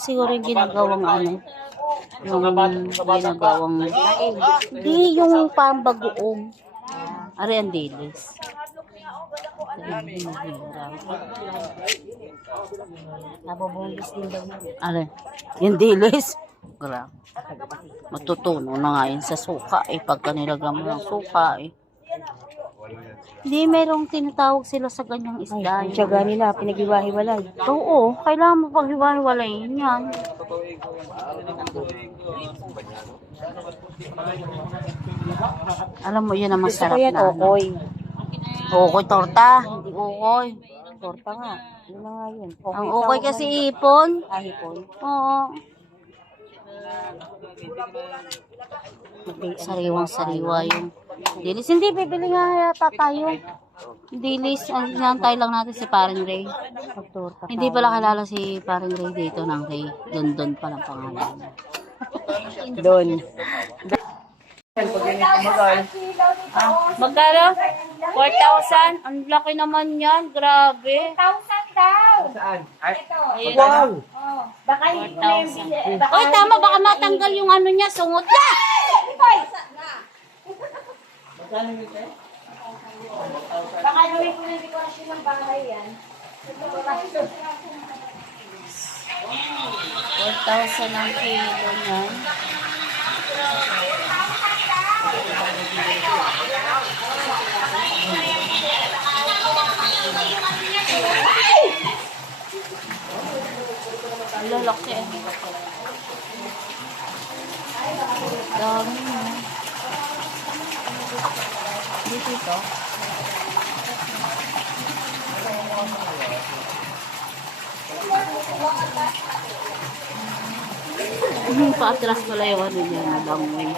Siguro yung ginagawang ano. Yung ginagawang... Hindi yung pambagoong. Ari ang dilis. Nabubungis din daw yun. Ari, yung dilis. Grabe. Matutuno na nga yun sa suka eh. Pagka nilagyan mo ng suka eh. Hindi, merong tinatawag sila sa ganyang isda. Ang tiyaga nila, pinag-iwahiwalay. Oo, kailangan mo pag-hiwa-hiwalayin yan. Alam mo, yun ang masarap Yan, na. okoy. Okoy, torta. Hindi okoy. Torta nga. Yun na nga yun. Ang okoy kasi ipon. Ahipon. Oo. Sariwang-sariwa yung dilis. Hindi, bibili nga yata tayo. Dilis, hinantay lang natin si Paring Ray. Hindi pala kilala si Paring Ray dito ng Ray. Don palang pangalan. Doon. Magkano? 4,000? Ang laki naman yan. Grabe. 1,000 daw. Saan? Ayun. Wow! Oh, baka hindi ko na yung 4,000. Oy, tama. Baka matanggal yung ano niya. Sungot na. Baka gawin ko na yung dekorasyon ng bahay yan. 4,000 ang kilo niyan. Ang lalaki eh. Dami mo. Dito ito. Paatras pala yung ano niya, nabangoy.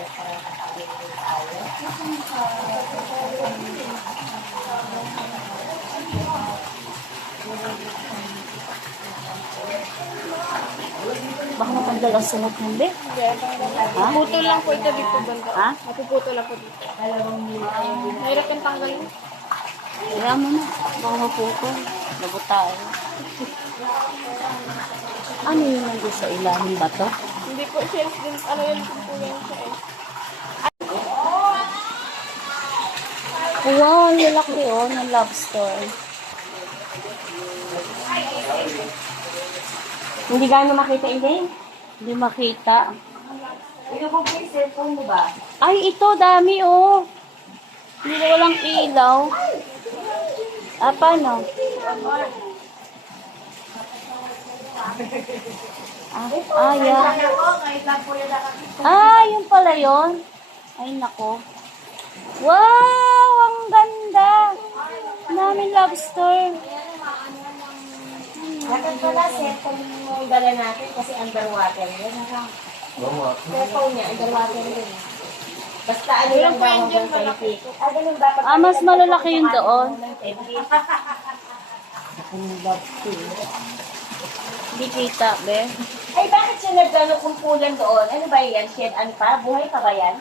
Baka matanggal ang sungot ng be? Ha? Putol lang po ito dito banda. Ha? Napuputol ako dito. Mahirap yung tanggalin. Kaya mo na. Baka maputol. Lagot tayo. Ano yun nandun sa ilalim ba to? Hindi po siya din, ano yun po yan siya eh. Wow, ang lalaki oh, ng lobster. Hindi gano'n makita hindi. Hindi makita. Ito po yung cellphone mo ba? Ay, ito, dami oh. Hindi na walang ilaw. Ah, paano? Yan. Yun pala yun. Ay, nako. Wow, ang ganda. Daming lobster. Bakit pala cellphone mo dala natin kasi underwater yun. Cellphone niya, underwater yun. Basta ano lang ba ang safety? Ganun ba? Mas malalaki yun doon. Hindi kita, be. Ay, bakit siya nagano kumpulan doon? Ano ba yan? Shed, ano pa? Buhay pa ba yan?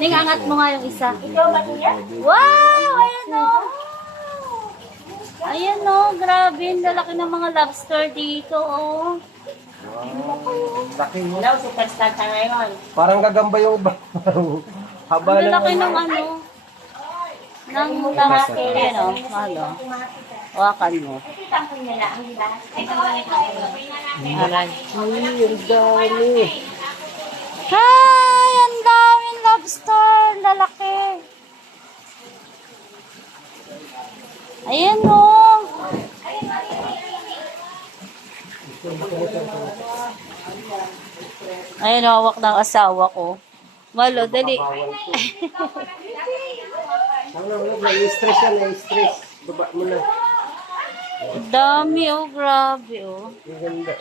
Ning, angat mo nga yung isa. Ikaw ba niya? Wow! Ayan o. Ayan o, grabe. Ang lalaki ng mga lobster dito, oh. Laki mo. Hello, superstar ka ngayon. Parang gagamba yung haba Ang ng lalaki ng ano. Ng tamate. Ayan o, malo. Wakan mo. Nakita ko niya lang, di ba? Aray. ang dami. Hi! Ang daming lobster. Lalaki. Ayan o. Ayan, hawak ng asawa ko. Malo, dali. Na-stress yan, na-stress. Baba mo na. Dami oh, grabe oh. Ang ganda.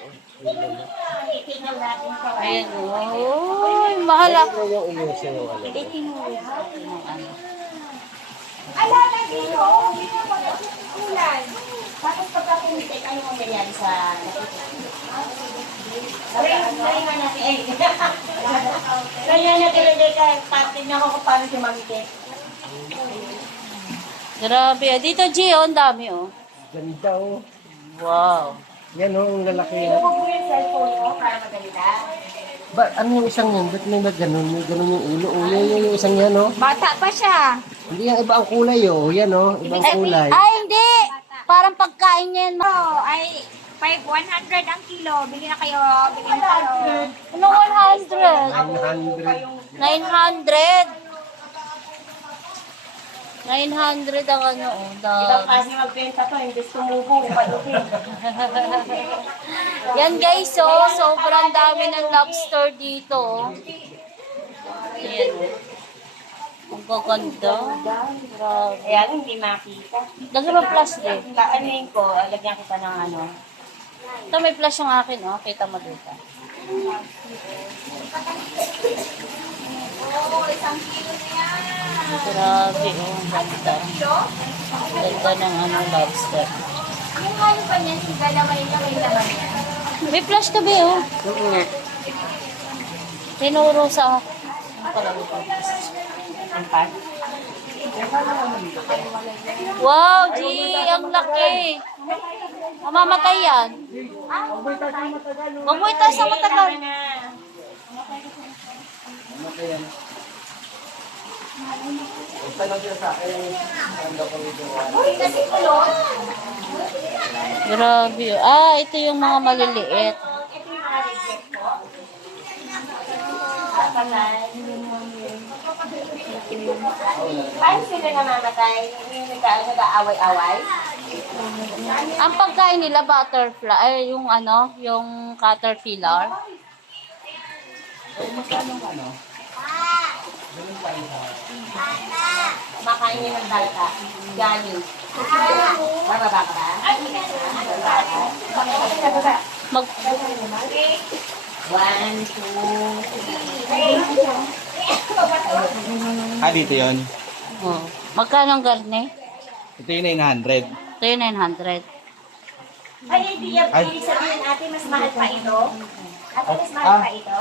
Ayan oh. Uy, mahal ako. Ano yung umus yung ano? Ala, nag-ino. Hindi na mag-ulan. Tapos pagka pumitik, ano mo nangyari sa Kaya natin, kaya natin lagay ka, tignan ko kung paano siya mag-itik. Grabe. Dito, G, oh, ang dami, oh. Ganda oh. Wow. Yan oh, ang lalaki. Kinuha mo yung cellphone mo para maganda. Ba, ano yung isang yan? Ba't may ganun? May ganun yung ulo. Oh, yan yung isang yan oh. Bata pa siya. Hindi yan, iba ang kulay oh. Yan oh, iba ang kulay. Ay, hindi. Parang pagkain yan. Ay, 100 ang kilo. Bili na kayo. Bili na kayo. Ano 100? 900. 900. 900 ang ano, oh. Ibang kasi magbenta to. Hindi sumubong. Palutin. Yan guys, oh. Sobrang dami ng lobster dito. Oh. Ayan. Ang gaganda. Grabe. Ayan, hindi makita. Lagyan mo plastic. Kaanin ko, lagyan kita ng ano. Ito may flash yung akin, oh. Kita mo dito. Oo, 1 kilo na yan. Grabe, oh. Ang ganda. Ganda ng ano, lobster. Yung ano pa niyan, si Galamay na may laman yan. May flash ka ba, oh? Tinuro sa... Ano pala ito? Ang pan? Wow, G! Ang laki! Mamamatay yan. Mamuhay tayo sa matagal. Grabe. Ah, ito yung mga maliliit. Ito yung mga reject ko. Paano sila namamatay? Yung nag-aaway-away? Ang pagkain nila butterfly, ay yung ano, yung caterpillar. Makain niya ng bata. Galing. Bababa ka ba? Mag 1, 2, 3. Dito yun. oh. Magkano ang garne? Ito yung 900. Ito yung 900. Ay, hindi yan. Ibig sabihin, ate, mas mahal pa ito? Ate, mas mahal pa ito?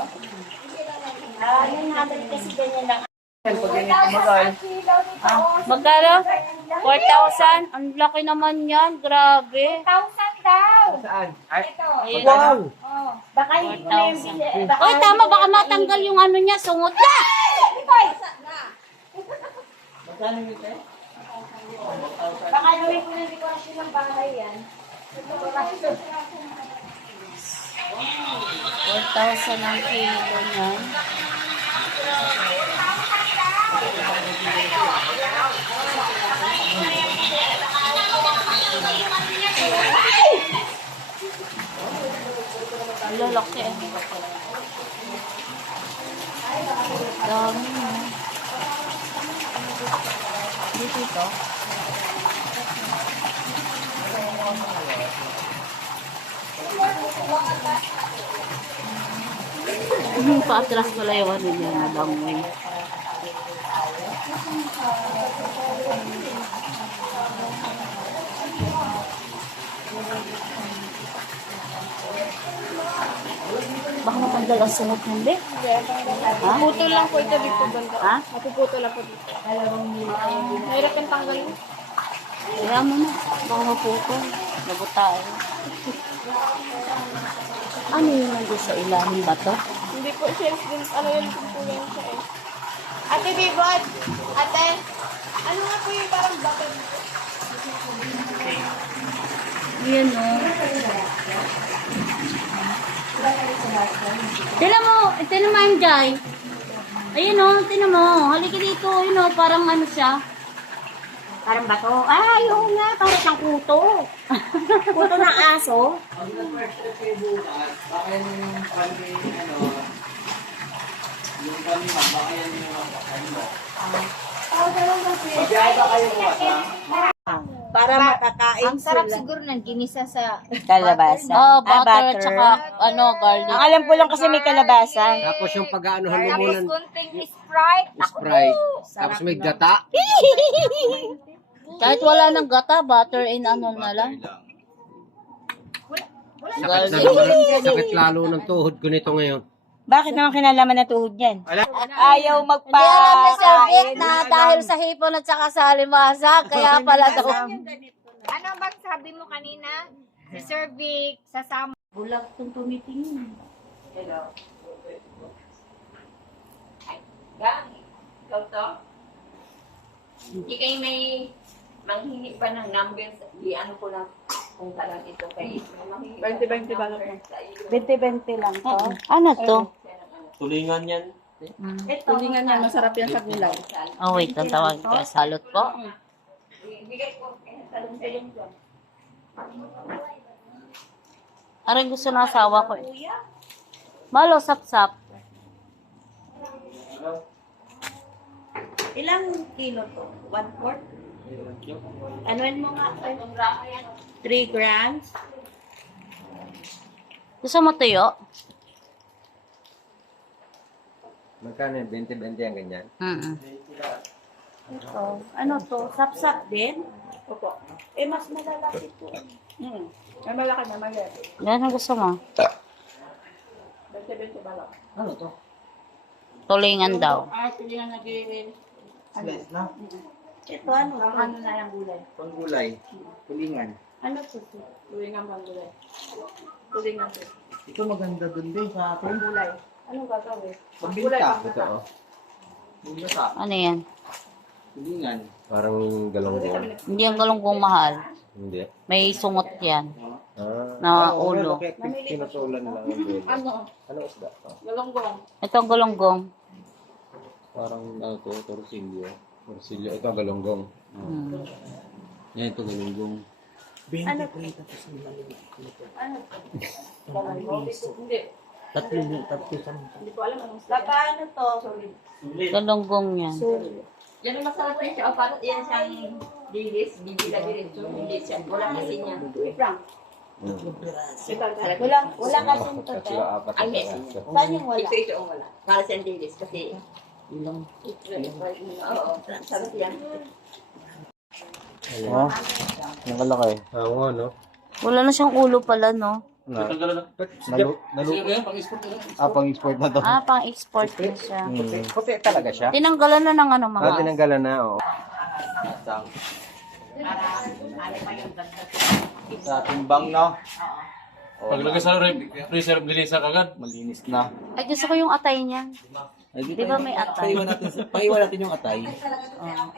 Yung natin kasi ganyan lang. Magkano? 4,000? Ang laki naman yan. Grabe. 1,000 daw. Saan? Ay, Ito. Ayun. wow! Oh, baka hindi ko na yung bili. Oy, tama. Baka matanggal yung ano niya. Sungot na. Baka gawin ko na yung dekorasyon ng bahay yan. 4,000 ang kilo niyan. Lalaki eh. Dami mo. Dito ito. Paatras pala yung ano niya, nabangoy. Baka matanggal ang sungot ng be? Ha? Putol lang po ito dito banda. Ha? Mapuputol lang po dito. Mahirap yung tanggalin. Kaya mo na. Baka maputol. Lagot tayo. Ano yun nandun sa ilalim ba to? Hindi po siya din, ano yun po yan siya eh. Ate Bibot! Ate! Ano nga po yung parang bakit? Yan o. Tinan mo, tinan mo MJ. Ayun o, tinan mo. Halika dito, yun o, parang ano siya. Parang bato. Ay, oo nga. Parang siyang kuto. Kuto ng aso. Para makakain Ang sarap siguro ng ginisa sa Kalabasa. Oh, butter at saka ano, garlic. Ang alam ko lang kasi may kalabasa. Tapos yung pag-aanuhan mo muna ng kunting Sprite. Sprite. Tapos may gata. Kahit wala ng gata, butter and ano na lang. Sakit, na naman, sakit lalo ng tuhod ko nito ngayon. Bakit naman kinalaman na tuhod yan? Ayaw Hindi alam ni Sir Vic magpakain. na dahil sa hipon at saka sa halimasa, kaya pala daw. Ano bang sabi mo kanina? Si Sir Vic, sasama. Bulag itong tumitingin. Hello. Gang, ikaw to? Hindi kayo may manghingi pa ng numbers. Di ano ko lang kung talang ito kayo. 20-20 ba lang? 20-20 lang to. Ano to? Tulingan yan. Tulingan yan, masarap yan sa gulay. Oh, wait. Ang tawag ko. Salot po. Bigay ko. Talong-talong ko. Aray gusto ng asawa ko eh. Malo, sap-sap. Ilang kilo to? 1/4? Anuin mo nga? 3 grams? Gusto mo tuyo? Magkano yung 20-20 ang ganyan? Ito. Ano to? Sap-sap din? Opo. Eh, mas malalaki to. Ay, malaki na, maliit. Yan ang gusto mo. 20-20 ba lang? Ano to? Tulingan daw. Ito din ang nag-i-reel. Slice na. Ito ano? Ano na yung gulay? Panggulay. Tulingan. Ano to? Tulingan bang gulay? Tulingan to. Ito maganda dun din sa akin. Gulay. Anong gagawin? Pagbinta. Ito oh. Ano yan? Tulingan. Parang galonggong. Hindi ang galunggong mahal. Hindi. May sungot yan. Ah. Na ulo. Pinutulan lang ang dulo. Ano? Ano isda? Galonggong. Ito ang galunggong. Parang ano to? Torsilyo. Torsilyo. Ito ang galonggong. Yan ito galonggong. Ano? Hindi. Hindi ko alam anong Baka ano to? Galunggong yan. Yan ang masarap rin siya. O parang yan siyang dilis. Bibila din. So, hindi siya. Wala kasi niya. Frank. Wala kasi ito. Tatlo, apat Ay, na yes. piraso. Saan yung wala? Ito ang wala. Para siyang dilis. Kasi oo. Sarap yan. Oh, nakalaki. Oo nga, no? Wala na siyang ulo pala, no? Pang-export na to. Pang-export na siya. Puti talaga siya. Tinanggalan na ng ano mga. Tinanggalan na, oo. Sa timbang na. Paglagay sa freezer, bilisa kagad. Malinis na. Ay, gusto ko yung atay niya. Di ba may atay? Paiwan natin yung atay. Oh,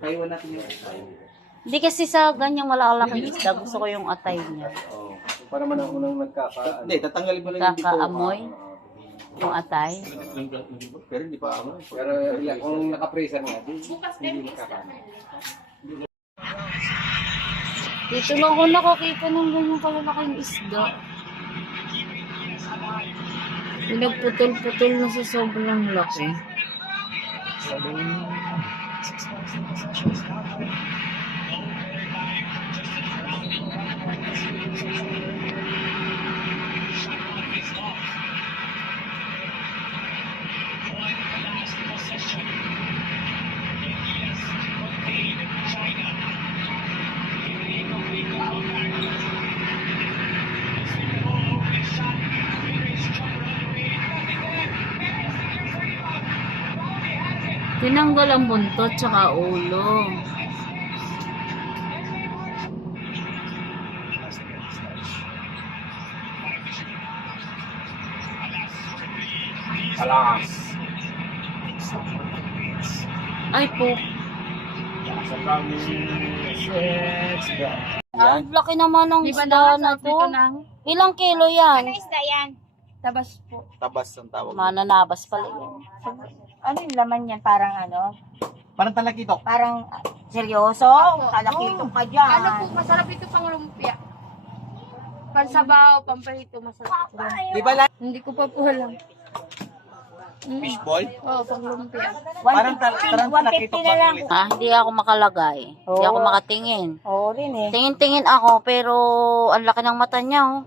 Paiwan natin yung atay. Hindi kasi sa ganyang malalaking isda, gusto ko yung atay niya. Para man ako nang nagkaka... Hindi, tatanggalin mo lang yung dito. Kakaamoy. Yung atay. Pero hindi pa ano. Pero kung naka-freezer nga, hindi nagkaka. Dito lang ako nakakita ng ganyang kalalaking isda. Pinagputol-putol na sa sobrang laki. Tinanggal ang buntot tsaka ulo. Alas. Ay po. Ang laki naman ng isda na to. Ilang kilo yan? Ano isda yan? Tabas po. Tabas ang tawag. Mananabas pala yan. Ano yung laman yan? Parang ano? Parang talakitok. Parang seryoso? Talakitok ka dyan. Ano po, masarap ito pang lumpia. Pansabaw, pampalito, masarap ito. Di ba lang? Hindi ko pa po alam. Fishball? Oo, pang lumpia. Parang talakitok na lang. Hindi ako makalagay. Hindi ako makatingin. Oo rin eh. Tingin-tingin ako, pero ang laki ng mata niya, oh.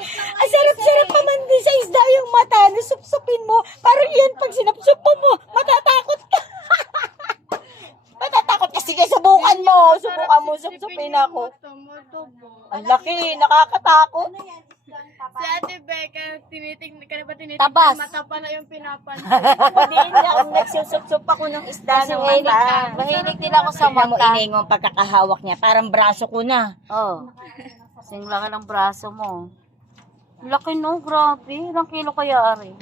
Ang sarap-sarap pa man din sa isda yung mata. Nasupsupin mo. Parang yan, pag sinapsupo mo, matatakot ka. Matatakot ka. Sige, subukan mo. Subukan mo, supsupin ako. Ang laki, nakakatakot. Si Ate Becca, tinitingnan ka na ba Tabas. mata pa na yung pinapan. Hindi ako nagsusup ako ng isda Kasi ng mahilig, mata. mahilig din ako sa Tignan mo, mata. inay mo ang pagkakahawak niya. Parang braso ko na. Oh. Kasing laki ng braso mo. Laki no, grabe. Ilang kilo kaya ari?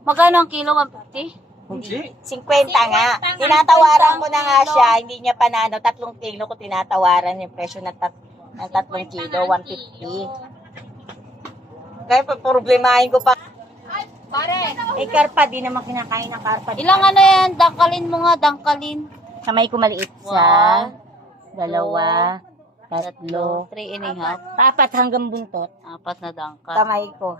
Magkano ang kilo? 150? Hindi. 50 nga. Tinatawaran ko na nga siya. Hindi niya pa na 3 kilo ko tinatawaran yung presyo ng 3 kilo, 150. Kaya problemahin ko pa. Pare, Eh, karpa. Di naman kinakain ng karpa. Ilang ano yan? Dangkalin mo nga, dangkalin. Kamay ko maliit. 1, 2, 3, 3 and a half. 4 hanggang buntot. 4 na dangkal. Kamay ko.